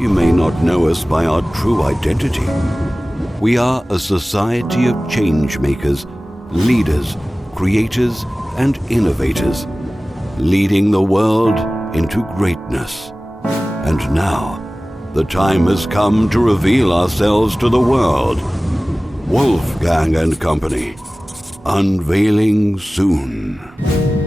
You may not know us by our true identity. We are a society of change makers, leaders, creators, and innovators, leading the world into greatness. And now, the time has come to reveal ourselves to the world. Wolfgang and Company, unveiling soon.